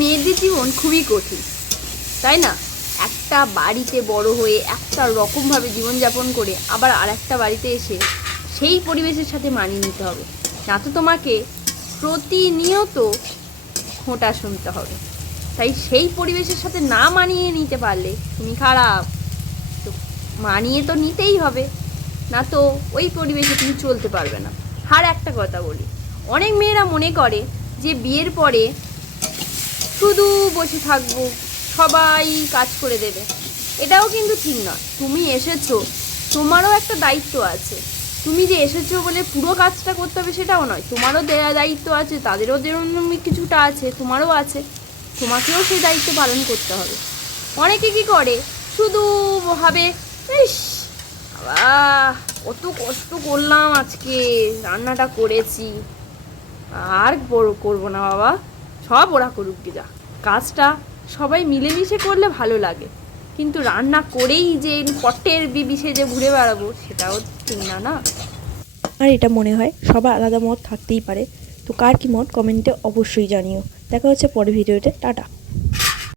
মেয়েদের জীবন খুবই কঠিন, তাই না? একটা বাড়িতে বড় হয়ে একটা রকমভাবে জীবনযাপন করে আবার আর একটা বাড়িতে এসে সেই পরিবেশের সাথে মানিয়ে নিতে হবে, না তো তোমাকে প্রতিনিয়ত খোঁটা শুনতে হবে। তাই সেই পরিবেশের সাথে না মানিয়ে নিতে পারলে তুমি খারাপ। তো মানিয়ে তো নিতেই হবে, না তো ওই পরিবেশে তুমি চলতে পারবে না। আর একটা কথা বলি, অনেক মেয়েরা মনে করে যে বিয়ের পরে শুধু বসে থাকবো, সবাই কাজ করে দেবে। এটাও কিন্তু ঠিক নয়। তুমি এসেছো, তোমারও একটা দায়িত্ব আছে। তুমি যে এসেছো বলে পুরো কাজটা করতে হবে সেটাও নয়, তোমারও দায়িত্ব আছে, তাদেরও কিছুটা আছে, তোমারও আছে। তোমাকেও সেই দায়িত্ব পালন করতে হবে। অনেকে কি করে, শুধু ভাবে ইস বাবা কত কষ্ট করলাম, আজকে রান্নাটা করেছি, আর করবো না বাবা, সব ওরা করুক গে যা। কাজটা সবাই মিলেমিশে করলে ভালো লাগে, কিন্তু রান্না করেই যে পটের বিবি সেজে ঘুরে বেড়াবো সেটাও ঠিক না, না? আর এটা মনে হয় সবার আলাদা মত থাকতেই পারে। তো কার কি মত কমেন্টে অবশ্যই জানিও। দেখা হচ্ছে পরের ভিডিওতে। টাটা।